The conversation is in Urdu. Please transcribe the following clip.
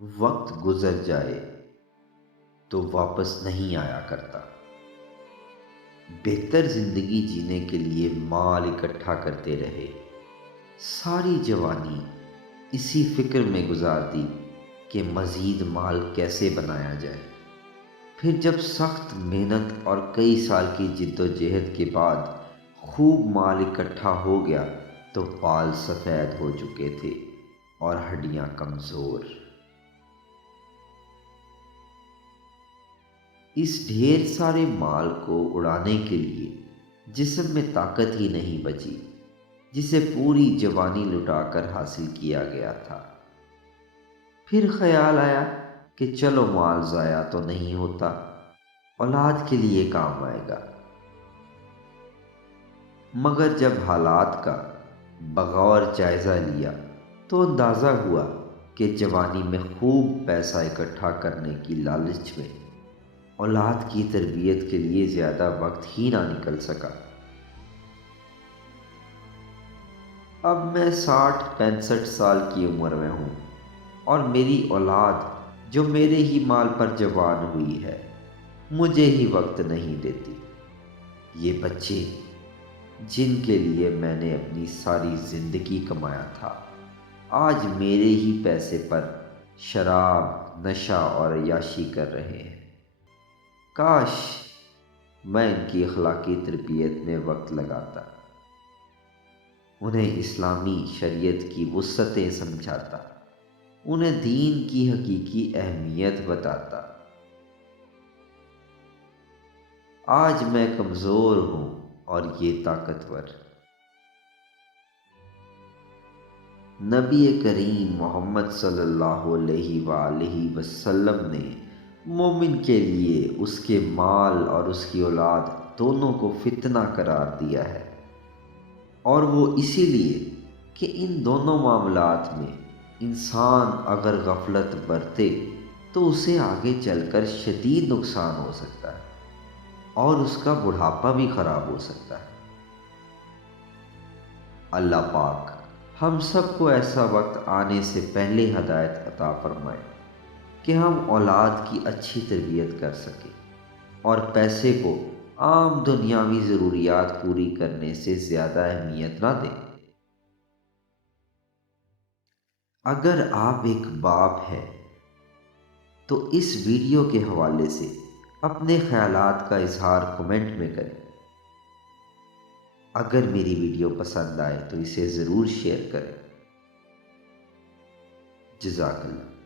وقت گزر جائے تو واپس نہیں آیا کرتا۔ بہتر زندگی جینے کے لیے مال اکٹھا کرتے رہے، ساری جوانی اسی فکر میں گزار دی کہ مزید مال کیسے بنایا جائے۔ پھر جب سخت محنت اور کئی سال کی جد و جہد کے بعد خوب مال اکٹھا ہو گیا تو بال سفید ہو چکے تھے اور ہڈیاں کمزور۔ اس ڈھیر سارے مال کو اڑانے کے لیے جسم میں طاقت ہی نہیں بچی جسے پوری جوانی لٹا کر حاصل کیا گیا تھا۔ پھر خیال آیا کہ چلو مال ضائع تو نہیں ہوتا، اولاد کے لیے کام آئے گا۔ مگر جب حالات کا بغور جائزہ لیا تو اندازہ ہوا کہ جوانی میں خوب پیسہ اکٹھا کرنے کی لالچ میں اولاد کی تربیت کے لیے زیادہ وقت ہی نہ نکل سکا۔ اب میں 60-65 سال کی عمر میں ہوں اور میری اولاد جو میرے ہی مال پر جوان ہوئی ہے مجھے ہی وقت نہیں دیتی۔ یہ بچے جن کے لیے میں نے اپنی ساری زندگی کمایا تھا آج میرے ہی پیسے پر شراب، نشہ اور عیاشی کر رہے ہیں۔ کاش میں ان کی اخلاقی تربیت میں وقت لگاتا، انہیں اسلامی شریعت کی وسعتیں سمجھاتا، انہیں دین کی حقیقی اہمیت بتاتا۔ آج میں کمزور ہوں اور یہ طاقتور۔ نبی کریم محمد صلی اللہ علیہ وآلہ وسلم نے مومن کے لیے اس کے مال اور اس کی اولاد دونوں کو فتنہ قرار دیا ہے، اور وہ اسی لیے کہ ان دونوں معاملات میں انسان اگر غفلت برتے تو اسے آگے چل کر شدید نقصان ہو سکتا ہے اور اس کا بڑھاپا بھی خراب ہو سکتا ہے۔ اللہ پاک ہم سب کو ایسا وقت آنے سے پہلے ہدایت عطا فرمائے کہ ہم اولاد کی اچھی تربیت کر سکیں اور پیسے کو عام دنیاوی ضروریات پوری کرنے سے زیادہ اہمیت نہ دیں۔ اگر آپ ایک باپ ہیں تو اس ویڈیو کے حوالے سے اپنے خیالات کا اظہار کمنٹ میں کریں۔ اگر میری ویڈیو پسند آئے تو اسے ضرور شیئر کریں۔ جزاک اللہ۔